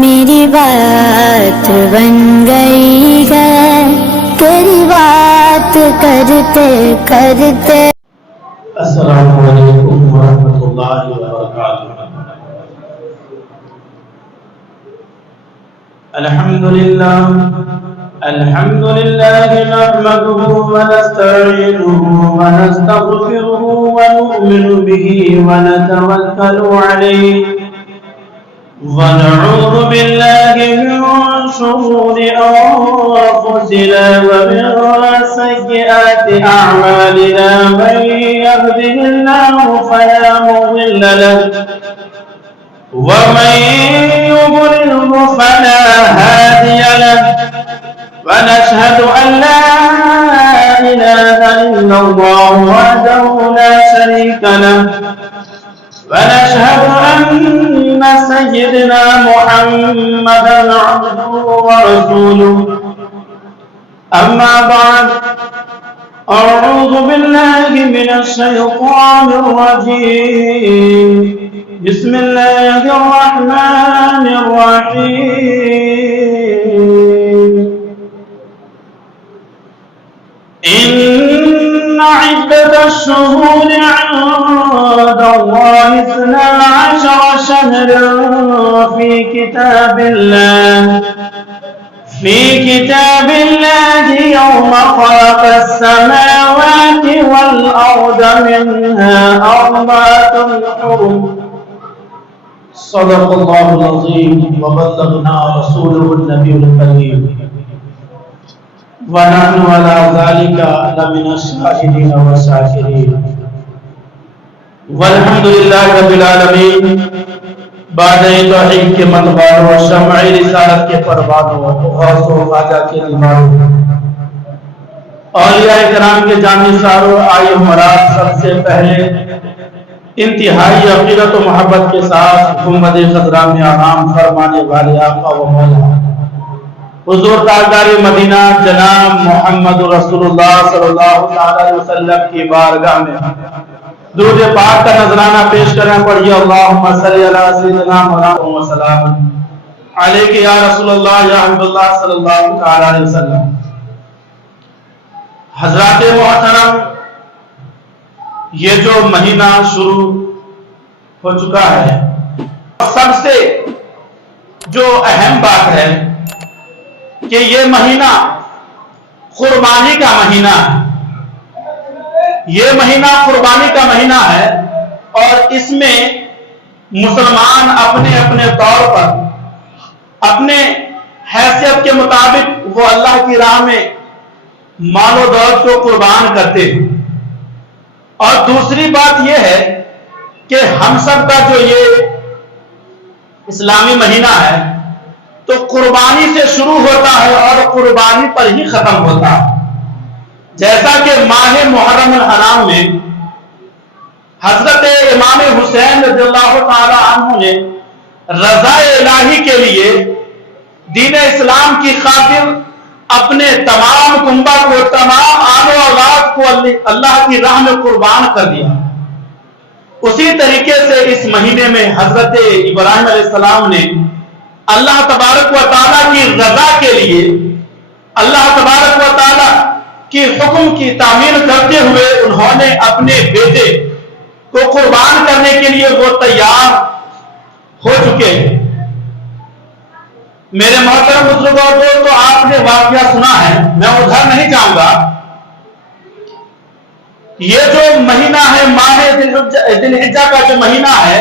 میری بات بن گئی ہے تیری بات کرتے کرتے۔ السلام علیکم ورحمۃ اللہ وبرکاتہ۔ الحمدللہ نحمده ونستعینه ونستغفره ونؤمن به ونتوکل علیہ ونعوذ باللہ من شرور انفسنا ومن سیئات اعمالنا من يهده الله فلا مضل له ومن يضلل فلا هادي له ونشهد أن لا إله إلا الله وحده لا شريك له ونشهد أن سيدنا محمدا عبده ورسوله أما بعد أعوذ بالله من الشيطان الرجيم بسم الله الرحمن الرحيم إن عدة الشهور عند الله 12 شهرا في كتاب الله يوم خلق السماوات والأرض منها 4 حرم صدق الله العظيم وبلغنا رسوله النبي الكريم ونحن على ذلك لمن الشاهدين والشاكرين والحمد لله رب العالمين۔ بعد توحید کے متباروں اور شمع رسالت کے پروانوں غوث و خواجہ کے دیوانوں اولیاء کرام کے جامع ساروں آئی مراد سب سے پہلے انتہائی عقیدت و محبت کے ساتھ گنبد خضرا میں آرام فرمانے والے آقا و مولا حضور تاجدار مدینہ جناب محمد رسول اللہ صلی اللہ علیہ وسلم کی بارگاہ میں درود پاک کا نذرانہ پیش کرنا پڑھیے۔ اللہم صلی علی سیدنا مولانا وسلام علیک یا رسول اللہ یا حبیب اللہ صلی اللہ علیہ وسلم۔ حضرات محترم، یہ جو مہینہ شروع ہو چکا ہے، سب سے جو اہم بات ہے کہ یہ مہینہ قربانی کا مہینہ ہے۔ یہ مہینہ قربانی کا مہینہ ہے اور اس میں مسلمان اپنے اپنے طور پر اپنے حیثیت کے مطابق وہ اللہ کی راہ میں مال و دولت کو قربان کرتے ہیں۔ اور دوسری بات یہ ہے کہ ہم سب کا جو یہ اسلامی مہینہ ہے تو قربانی سے شروع ہوتا ہے اور قربانی پر ہی ختم ہوتا ہے۔ جیسا کہ ماہ محرم الحرام میں حضرت امام حسین رضی اللہ تعالی عنہ نے رضا الہی کے لیے دین اسلام کی خاطر اپنے تمام کنبہ کو، تمام آل و اولاد کو اللہ کی راہ میں قربان کر دیا۔ اسی طریقے سے اس مہینے میں حضرت ابراہیم علیہ السلام نے اللہ تبارک و تعالیٰ کی رضا کے لیے اللہ تبارک و تعالیٰ کی حکم کی تعمیل کرتے ہوئے انہوں نے اپنے بیٹے کو قربان کرنے کے لیے وہ تیار ہو چکے ہیں۔ میرے محترم بزرگوں تو آپ نے واقعہ سنا ہے، میں ادھر نہیں جاؤں گا۔ یہ جو مہینہ ہے ماہ ذی الحجہ کا جو مہینہ ہے،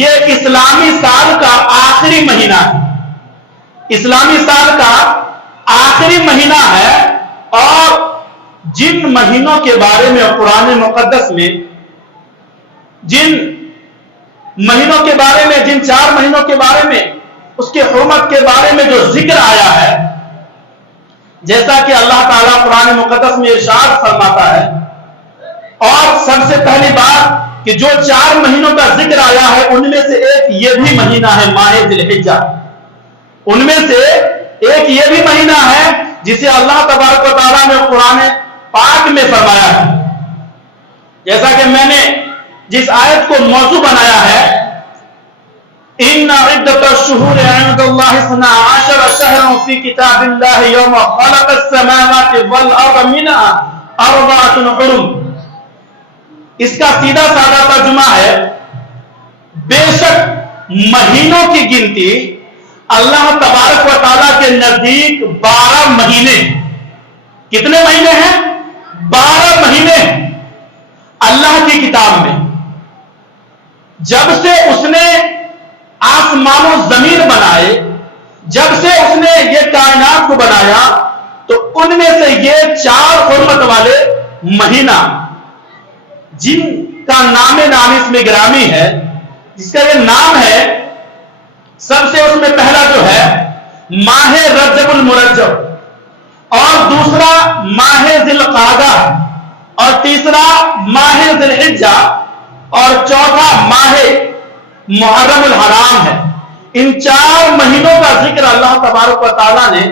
یہ اسلامی سال کا آخری مہینہ ہے۔ اسلامی سال کا آخری مہینہ ہے اور جن مہینوں کے بارے میں قرآن مقدس میں جن مہینوں کے بارے میں، جن 4 مہینوں کے بارے میں، اس کے حرمت کے بارے میں جو ذکر آیا ہے، جیسا کہ اللہ تعالیٰ قرآن مقدس میں ارشاد فرماتا ہے، اور سب سے پہلی بات کہ جو 4 مہینوں کا ذکر آیا ہے ان میں سے ایک یہ بھی مہینہ ہے ماہ ذی الحجہ۔ ان میں سے ایک یہ بھی مہینہ ہے جسے اللہ تبارک و تعالیٰ نے قرآن پاک میں فرمایا ہے۔ جیسا کہ میں نے جس آیت کو موضوع بنایا ہے ان عدۃ الشہور عند اللہ 12 شہرا فی کتاب اللہ یوم خلق السماوات والارض منها 4 حرم. اس کا سیدھا سادہ ترجمہ ہے بے شک مہینوں کی گنتی اللہ تبارک و تعالیٰ کے نزدیک 12 مہینے. کتنے مہینے ہیں؟ 12 مہینے اللہ کی کتاب میں. جب سے اس نے آسمان و زمین بنائے، جب سے اس نے یہ کائنات کو بنایا، تو ان میں سے یہ 4 حرمت والے مہینہ جن کا نام اس میں گرامی ہے، جس کا یہ نام ہے، سب سے اس میں پہلا جو ہے ماہ رجب المرجب، اور دوسرا ماہ ذی القعدہ، اور تیسرا ماہ ذی الحجہ، اور چوتھا ماہ محرم الحرام ہے. ان 4 مہینوں کا ذکر اللہ تبارک و تعالیٰ نے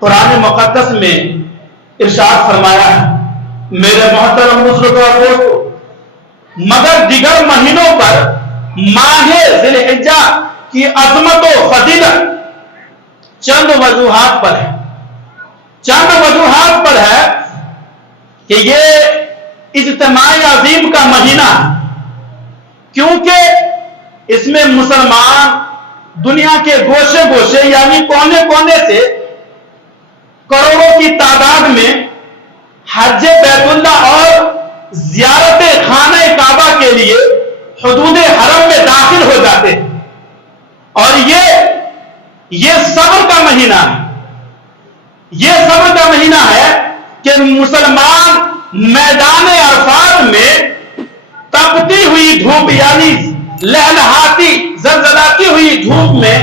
قرآن مقدس میں ارشاد فرمایا ہے. میرے محترم بزرگوں اور دوستوں، مگر دیگر مہینوں پر ماہ ذی الحجہ کی عظمت و فضیلت چند وجوہات پر ہے. چند وجوہات پر ہے کہ یہ اجتماع عظیم کا مہینہ ہے، کیونکہ اس میں مسلمان دنیا کے گوشے گوشے یعنی کونے کونے سے کروڑوں کی تعداد میں حج بیت اللہ اور زیارت خانہ کعبہ کے لیے حدود حرم میں داخل ہو جاتے ہیں. اور یہ صبر کا مہینہ ہے. یہ صبر کا مہینہ ہے کہ مسلمان میدان عرفات میں تپتی ہوئی دھوپ یعنی لہلہاتی زلزلاتی ہوئی دھوپ میں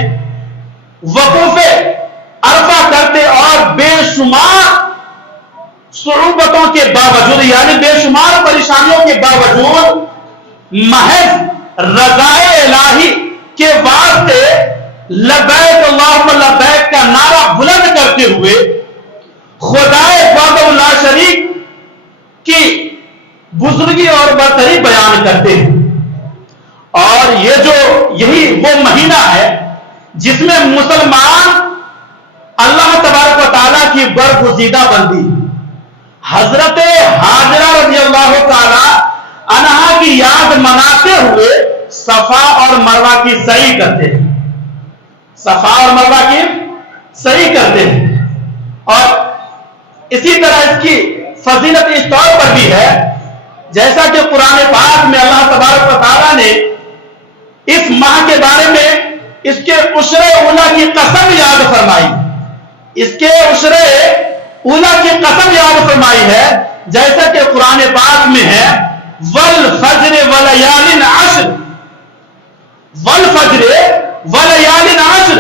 وقوف عرفہ کرتے، اور بے شمار صعوبتوں کے باوجود یعنی بے شمار پریشانیوں کے باوجود محض رضائے الہی کے واسطے لبیک اللہم لبیک کا نعرہ بلند کرتے ہوئے خدائے وحدہ لا شریک کی بزرگی اور برتری بیان کرتے ہیں. اور یہی وہ مہینہ ہے جس میں مسلمان اللہ تبارک و تعالیٰ کی برگزیدہ بندی حضرت ہاجرہ رضی اللہ تعالی عنہا کی یاد مناتے ہوئے صفا اور مروہ کی سعی کرتے ہیں. صفا اور مروہ کی سعی کرتے ہیں. اور اسی طرح اس کی فضیلت اس طور پر بھی ہے جیسا کہ قرآن پاک میں اللہ تبارک و تعالیٰ نے اس ماہ کے بارے میں اس کے عشر اولا کی قسم یاد فرمائی. اس کے عشر اولا کی قسم یاد فرمائی ہے جیسا کہ قرآن پاک میں ہے والفجر ولیال عشر. والفجر ولیال عشر،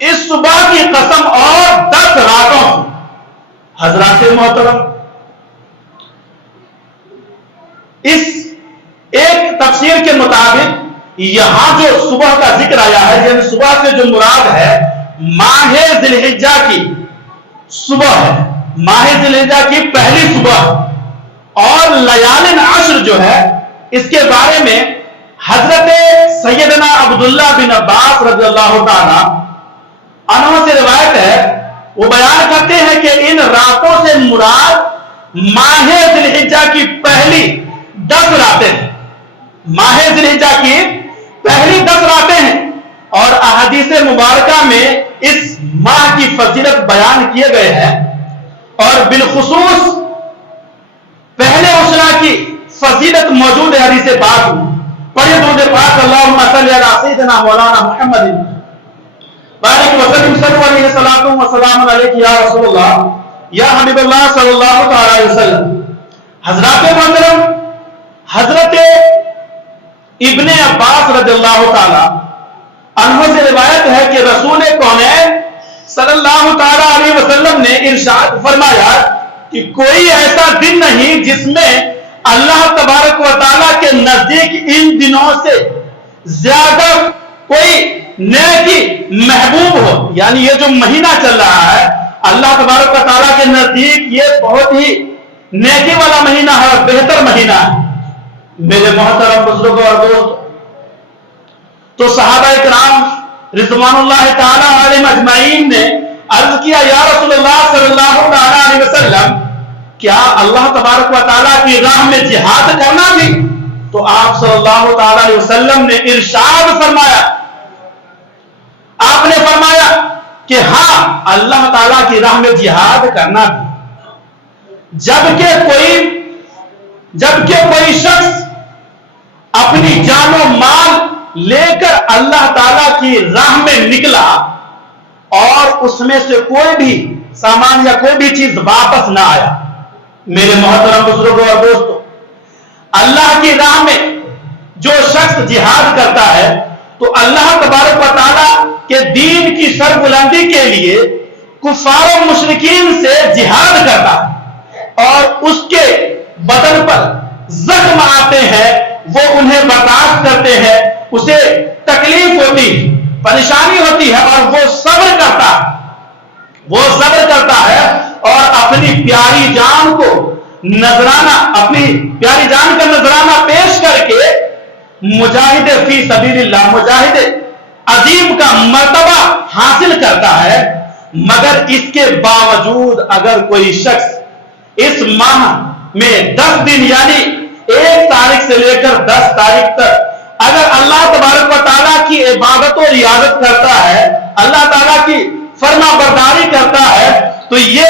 اس صبح کی قسم اور 10 راتوں کی. حضرات محترم، اس ایک تفسیر کے مطابق یہاں جو صبح کا ذکر آیا ہے، یعنی صبح سے جو مراد ہے ماہ ذی الحجہ کی صبح ہے، ماہ ذی الحجہ کی پہلی صبح. اور لیال عشر جو ہے اس کے بارے میں حضرت سیدنا عبداللہ بن عباس رضی اللہ تعالی عنہ سے روایت ہے. وہ بیان کرتے ہیں کہ ان راتوں سے مراد ماہ ذی الحجہ کی پہلی 10 راتیں ہیں. ماہ ذی الحجہ کی پہلی 10 راتیں ہیں. اور احادیث مبارکہ میں اس ماہ کی فضیلت بیان کیے گئے ہیں، اور بالخصوص پہلے عشرہ کی فضیلت موجود ہے حدیث پاک میں. پڑھیے درود پاک اللہم صلی علی سیدنا مولانا محمد بارک وسلم صلی علیہ وسلم وسلام علیک یا رسول اللہ یا حبیب اللہ صلی اللہ علیہ وسلم. حضرات محترم، حضرت ابن عباس رضی اللہ تعالی عنہ سے روایت ہے کہ رسول کونین صلی اللہ تعالی علیہ وسلم نے ارشاد فرمایا کہ کوئی ایسا دن نہیں جس میں اللہ تبارک و تعالیٰ کے نزدیک ان دنوں سے زیادہ کوئی نیکی محبوب ہو. یعنی یہ جو مہینہ چل رہا ہے اللہ تبارک و تعالیٰ کے نزدیک یہ بہت ہی نیکی والا مہینہ ہے اور بہتر مہینہ ہے. میرے محترم بزرگوں اور دوست، تو صحابہ کرام رضوانullah تعالی علیہم اجمعین نے عرض کیا یا رسول اللہ صلی اللہ علیہ وسلم کیا اللہ تبارک و تعالیٰ کی راہ میں جہاد کرنا بھی؟ تو آپ صلی اللہ تعالی علیہ وسلم نے ارشاد فرمایا، آپ نے فرمایا کہ ہاں اللہ تعالیٰ کی راہ میں جہاد کرنا بھی، جبکہ کوئی شخص اپنی جان و مال لے کر اللہ تعالیٰ کی راہ میں نکلا اور اس میں سے کوئی بھی سامان یا کوئی بھی چیز واپس نہ آیا۔ میرے محترم بزرگوں اور دوستوں، اللہ کی راہ میں جو شخص جہاد کرتا ہے تو اللہ تبارک و تعالیٰ کے دین کی سربلندی کے لیے کفار و مشرکین سے جہاد کرتا ہے، اور اس کے بدن پر زخم آتے ہیں، وہ انہیں برداشت کرتے ہیں، اسے تکلیف ہوتی ہے، پریشانی ہوتی ہے، اور وہ صبر کرتا ہے اور اپنی پیاری جان کو نذرانہ، اپنی پیاری جان کا نذرانہ پیش کر کے مجاہد فی سبیل اللہ، مجاہد عظیم کا مرتبہ حاصل کرتا ہے۔ مگر اس کے باوجود اگر کوئی شخص اس ماہ میں 10 دن یعنی 1 تاریخ سے لے کر 10 تاریخ تک اگر اللہ تبارک و تعالیٰ کی عبادت و ریاضت کرتا ہے، اللہ تعالیٰ کی فرما برداری کرتا ہے، تو یہ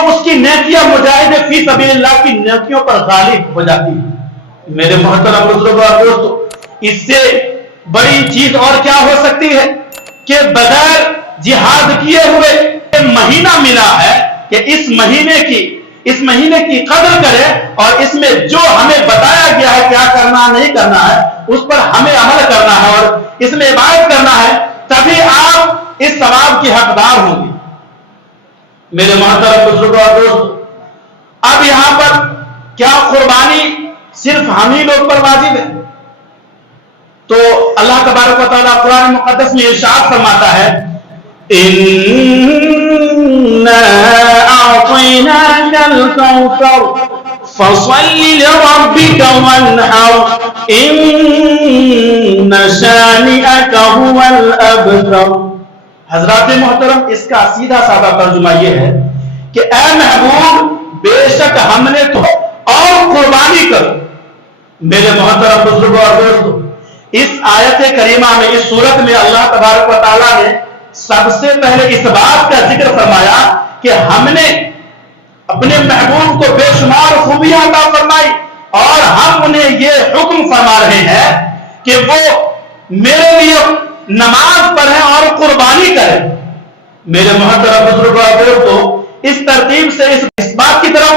اس کی نیکیاں مجاہد فی سبیل اللہ کی نیکیوں پر غالب ہو جاتی ہے۔ میرے محترم بزرگوں اور دوستوں، اس سے بڑی چیز اور کیا ہو سکتی ہے کہ بغیر جہاد کیے ہوئے مہینہ ملا ہے کہ اس مہینے کی قدر کرے، اور اس میں جو ہمیں بتایا گیا ہے کیا کرنا نہیں کرنا ہے اس پر ہمیں عمل کرنا ہے اور اس میں عبادت کرنا ہے، تبھی آپ اس ثواب کے حقدار ہوں گے۔ میرے محترم بزرگوں اور دوستوں، اب یہاں پر کیا قربانی صرف ہم ہی لوگ پر واجب ہے؟ تو اللہ تبارک و تعالیٰ قرآن مقدس میں ارشاد فرماتا ہے، إِنَّا أَعْطَيْنَاكَ الْكَوْثَرَ فَصَلِّ لِرَبِّكَ وَانْحَرْ إِنَّ شَانِئَكَ هُوَ الْأَبْتَرُ۔ حضرات محترم، اس کا سیدھا سادہ ترجمہ یہ ہے کہ اے محبوب، بے شک ہم نے تو اور قربانی کرو۔ میرے محترم بزرگوں اور دوستوں، اس آیت کریمہ میں، اس صورت میں اللہ تبارک و تعالیٰ نے سب سے پہلے اس بات کا ذکر فرمایا کہ ہم نے اپنے محبوب کو بے شمار خوبیاں عطا فرمائی، اور ہم انہیں یہ حکم فرما رہے ہیں کہ وہ میرے لیے نماز پڑھیں اور قربانی کریں۔ میرے محترم بزرگوں اور دوستوں، اس ترتیب سے اس بات کی طرف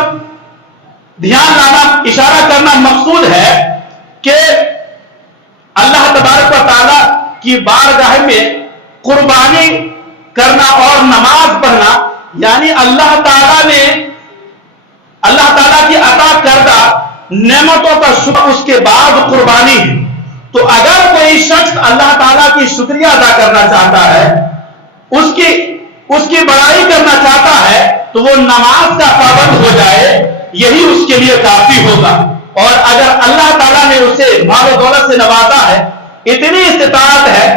دھیان لانا، اشارہ کرنا مقصود ہے کہ اللہ تبارک و تعالیٰ کی بارگاہ میں قربانی کرنا اور نماز پڑھنا، یعنی اللہ تعالیٰ کی عطا کردہ نعمتوں کا شکر، اس کے بعد قربانی ہے۔ تو اگر کوئی شخص اللہ تعالیٰ کی شکریہ ادا کرنا چاہتا ہے، اس کی بڑائی کرنا چاہتا ہے، تو وہ نماز کا پابند ہو جائے، یہی اس کے لیے کافی ہوگا۔ اور اگر اللہ تعالیٰ نے اسے مال و دولت سے نوازا ہے، اتنی استطاعت ہے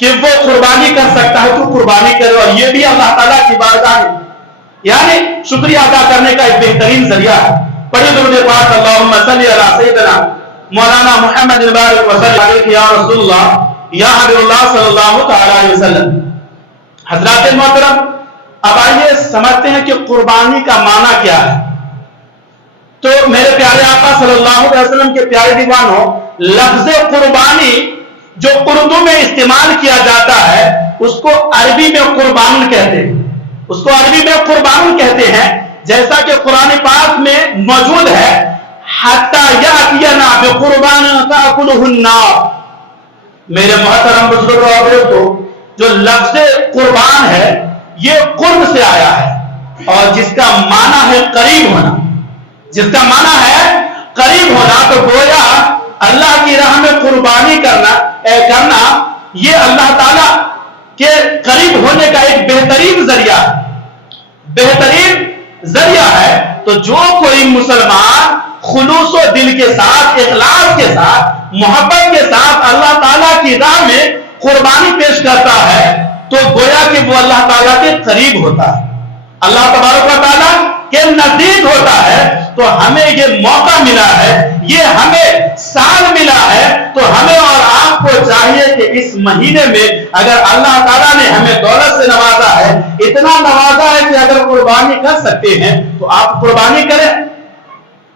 کہ وہ قربانی کر سکتا ہے، تو قربانی کرے، اور یہ بھی اللہ تعالیٰ کی بارگاہ ہے، یعنی شکریہ ادا کرنے کا ایک بہترین ذریعہ ہے۔ پڑھیے درود پاک، اللہم صلی علی سیدنا مولانا محمد بارک وسلم علیہ یا رسول اللہ یا حبیب اللہ صلی اللہ تعالی علیہ وسلم۔ حضرات محترم، اب آئیے سمجھتے ہیں کہ قربانی کا معنی کیا ہے۔ تو میرے پیارے آقا صلی اللہ علیہ وسلم کے پیارے دیوانوں، لفظ قربانی جو اردو میں استعمال کیا جاتا ہے، اس کو عربی میں قربان کہتے ہیں، جیسا کہ قرآن پاک میں موجود ہے، حتی یاتینا بقربان تاکلہ النار۔ میرے محترم بزرگوں اور دوستوں، جو لفظ قربان ہے یہ قرب سے آیا ہے، اور جس کا معنی ہے قریب ہونا، تو گویا اللہ کی راہ میں قربانی کرنا یہ اللہ تعالیٰ کے قریب ہونے کا ایک بہترین ذریعہ ہے۔ تو جو کوئی مسلمان خلوص و دل کے ساتھ، اخلاص کے ساتھ محبت کے ساتھ اللہ تعالیٰ کی راہ میں قربانی پیش کرتا ہے تو گویا کہ وہ اللہ تعالیٰ کے قریب ہوتا ہے، اللہ تبارک و تعالیٰ کے نزدیک ہوتا ہے۔ تو ہمیں یہ موقع ملا ہے، یہ ہمیں سال ملا ہے، تو ہمیں اور آپ کو چاہیے کہ اس مہینے میں اگر اللہ تعالیٰ نے ہمیں دولت سے نوازا ہے، اتنا نوازا ہے کہ اگر قربانی کر سکتے ہیں تو آپ قربانی کریں۔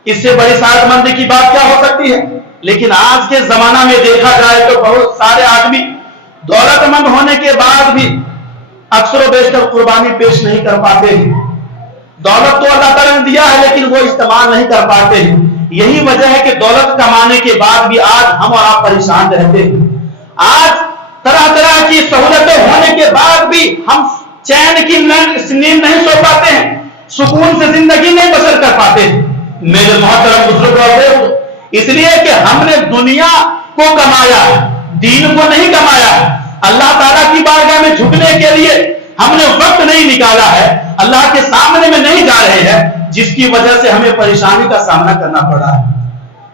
اس سے بڑی سعادت مندی کی بات کیا ہو سکتی ہے؟ لیکن آج کے زمانہ میں دیکھا جائے تو بہت سارے آدمی دولت مند ہونے کے بعد بھی اکثر و بیشتر قربانی پیش نہیں کر پاتے ہیں۔ دولت تو اللہ تعالیٰ نے دیا ہے لیکن وہ استعمال نہیں کر پاتے ہیں۔ یہی وجہ ہے کہ دولت کمانے کے بعد بھی آج ہم اور آپ پریشان رہتے ہیں۔ آج طرح طرح کی سہولتیں ہونے کے بعد بھی ہم چین کی نیند نہیں سو پاتے ہیں، سکون سے زندگی نہیں بسر کر پاتے ہیں۔ میرے محترم بزرگوں، اس لیے کہ ہم نے دنیا کو کمایا، دین کو نہیں کمایا۔ اللہ تعالیٰ کی بارگاہ میں جھکنے کے لیے ہم نے وقت نہیں نکالا ہے، اللہ کے سامنے میں نہیں جا رہے ہیں، جس کی وجہ سے ہمیں پریشانی کا سامنا کرنا پڑا ہے۔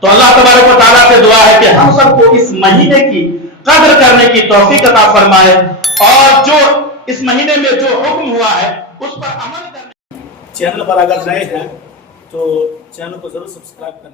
تو اللہ تبارک و تعالیٰ سے دعا ہے کہ ہم سب کو اس مہینے کی قدر کرنے کی توفیق عطا فرمائے، اور جو اس مہینے میں جو حکم ہوا ہے اس پر عمل کرنے۔ چینل پر اگر نئے ہیں تو چینل کو ضرور سبسکرائب کریں۔